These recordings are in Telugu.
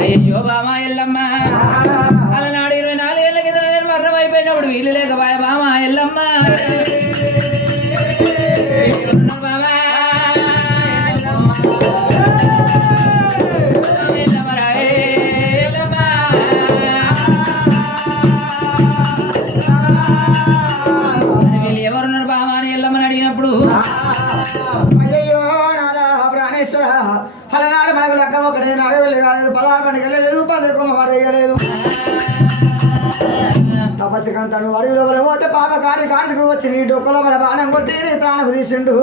అయ్యో బామా ఎల్లమ్మ అలనాడు 24 ఏళ్ళ కింద నేను మరణం అయిపోయినప్పుడు వీలు లేక బామా ఎల్లమ్మ వీళ్ళు ఎవరున్నారు బామా అని ఎల్లమ్మని అడిగినప్పుడు అయ్యో నాదా ప్రాణేశ్వర ఫలనాడు మనకు లెక్క ఒకటే నాగవెళ్ళి కాలేదు పలాడు మనకి వెళ్ళలేదు 10 రూపాయలు వాడు వేయలేదు తపస్సు కంతను అడవిలో పోతే పాప కాడికి వచ్చి నీ డొక్కలో మన బాణం కొట్టి నీ ప్రాణం తీసిండు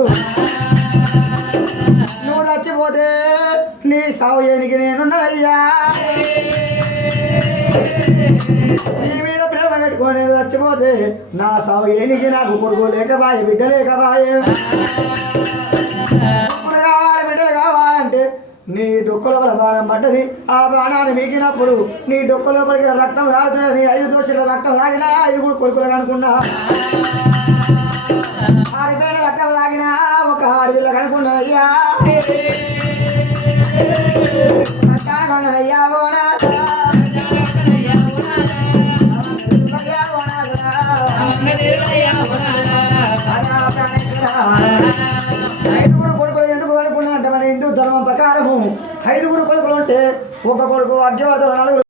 నువ్వు చచ్చిపోతే నీ సావు ఏనికి నేనున్నాయ్యా నీ మీద ప్రేమ పెట్టుకొని చచ్చిపోతే నా సావు ఏనికి నాకు కొడుకు లేకబాయే బిడ్డ లేకబాయే కావాలి బిడ్డలు కావాలంటే నీ డొక్క లోపల బాణం పడ్డది ఆ బాణాన్ని మీకినప్పుడు నీ డొక్క లోపలికి రక్తం తాగుతున్నా నీ 5 దోషుల రక్తం తాగినా 5 కొడుకులు కనుకున్నా ఆడిపేట రక్తం తాగినా ఒక ఆడపిల్ల కనుకున్నా అయ్యా అయ్యా ఐదుగురు కొడుకులు ఎందుకు అనుకున్నా అంటే మన హిందూ ధర్మం ప్రకారము 5 కొడుకులు ఉంటే ఒక కొడుకు అడ్డవర్తలు 4